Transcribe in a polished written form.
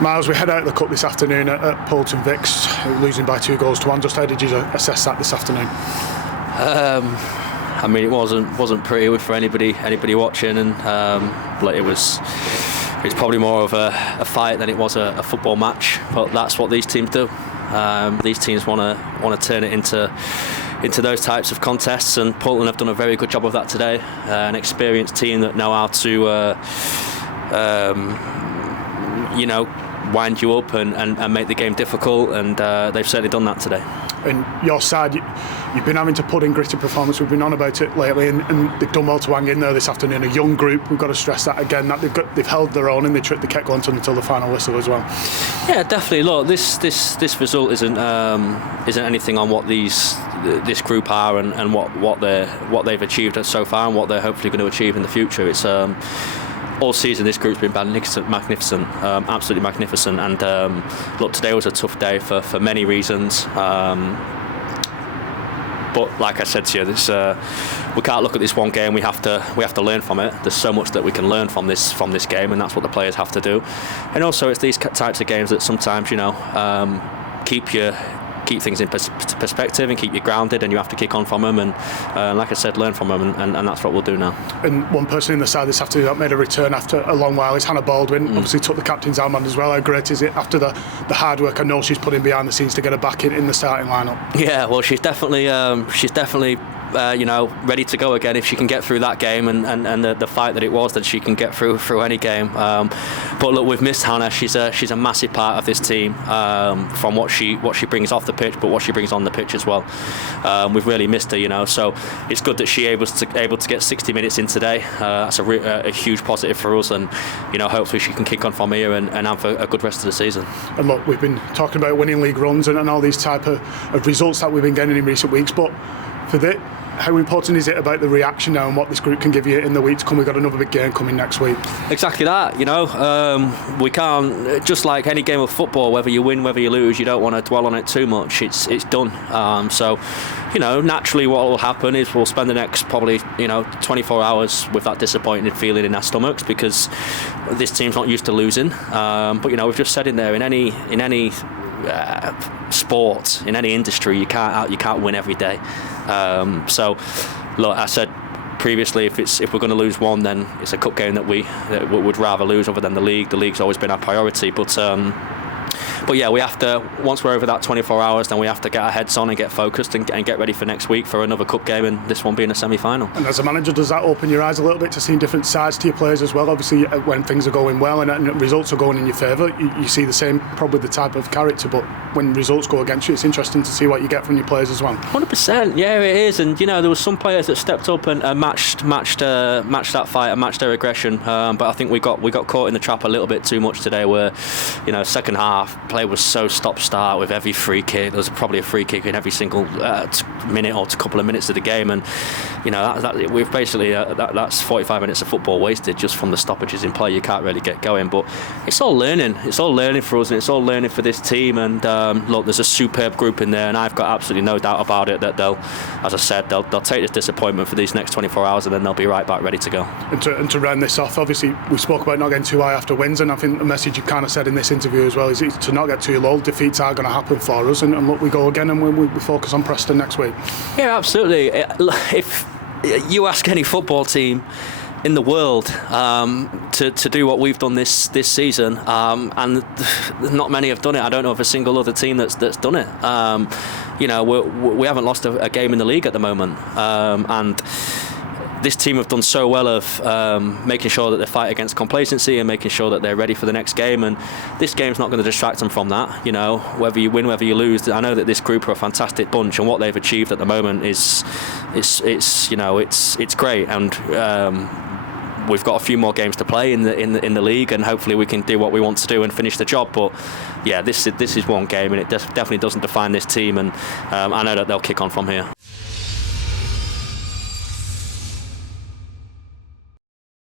Miles, we head out of the Cup this afternoon at Poulton Vics, losing by 2-1. Just how did you assess that this afternoon? I mean, it wasn't pretty for anybody watching, and it's probably more of a fight than it was a football match. But that's what these teams do. These teams want to turn it into those types of contests, and Poulton have done a very good job of that today. An experienced team that know how to wind you up and make the game difficult, and they've certainly done that today. And your side, you've been having to put in gritty performance. We've been on about it lately, and they've done well to hang in there this afternoon. A young group, we've got to stress that again. That they've held their own, and they kept going until the final whistle as well. Yeah, definitely. Look, this result isn't anything on what this group are and what they've achieved so far and what they're hopefully going to achieve in the future. It's all season this group's been magnificent, absolutely magnificent. And look, today was a tough day for many reasons. But like I said to you, we can't look at this one game. We have to learn from it. There's so much that we can learn from this game, and that's what the players have to do. And also, it's these types of games that sometimes keep things in perspective and keep you grounded, and you have to kick on from them and like I said, learn from them, and that's what we'll do now. And one person in the side this afternoon that made a return after a long while is Hannah Baldwin. Obviously took the captain's armband as well. How great is it after the hard work I know she's put in behind the scenes to get her back in the starting lineup? Yeah, well, she's definitely ready to go again if she can get through that game and the fight that it was, that she can get through any game. But look, we've missed Hannah. She's a massive part of this team, from what she brings off the pitch, but what she brings on the pitch as well. We've really missed her, so it's good that she's able to get 60 minutes in today. That's a huge positive for us, and hopefully she can kick on from here and have a good rest of the season. And look, we've been talking about winning league runs and all these type of results that we've been getting in recent weeks, but for that, how important is it about the reaction now and what this group can give you in the week to come? We've got another big game coming next week. Exactly that, we can't, just like any game of football, whether you win, whether you lose, you don't want to dwell on it too much. It's done. So naturally what will happen is we'll spend the next probably 24 hours with that disappointed feeling in our stomachs, because this team's not used to losing. But we've just said in there, in any sport, in any industry, you can't win every day. So look, I said previously, if we're going to lose one, then it's a cup game that we would rather lose other than the league. The league's always been our priority, but yeah, we have to, once we're over that 24 hours, then we have to get our heads on and get focused and get ready for next week for another cup game, and this one being a semi-final. And as a manager, does that open your eyes a little bit to seeing different sides to your players as well? Obviously, when things are going well and results are going in your favour, you see the same, probably the type of character, but when results go against you, it's interesting to see what you get from your players as well. 100%, yeah, it is. And there was some players that stepped up and matched that fight and matched their aggression, but I think we got caught in the trap a little bit too much today, where second half play was so stop-start with every free kick. There was probably a free kick in every single minute or couple of minutes of the game, and we've basically that's 45 minutes of football wasted just from the stoppages in play. You can't really get going, but it's all learning. It's all learning for us, and it's all learning for this team. And look, there's a superb group in there, and I've got absolutely no doubt about it that they'll take this disappointment for these next 24 hours, and then they'll be right back ready to go. And to round this off, obviously we spoke about not getting too high after wins, and I think the message you've kind of said in this interview as well is to not get too low. Defeats are going to happen for us, and look, we go again, and we focus on Preston next week. Yeah, absolutely. If you ask any football team in the world to do what we've done this season, and not many have done it. I don't know of a single other team that's done it. We haven't lost a game in the league at the moment, and this team have done so well of making sure that they fight against complacency and making sure that they're ready for the next game, and this game's not going to distract them from that. Whether you win, whether you lose, I know that this group are a fantastic bunch, and what they've achieved at the moment is great, and we've got a few more games to play in the league, and hopefully we can do what we want to do and finish the job. But yeah, this is one game, and it definitely doesn't define this team, and I know that they'll kick on from here.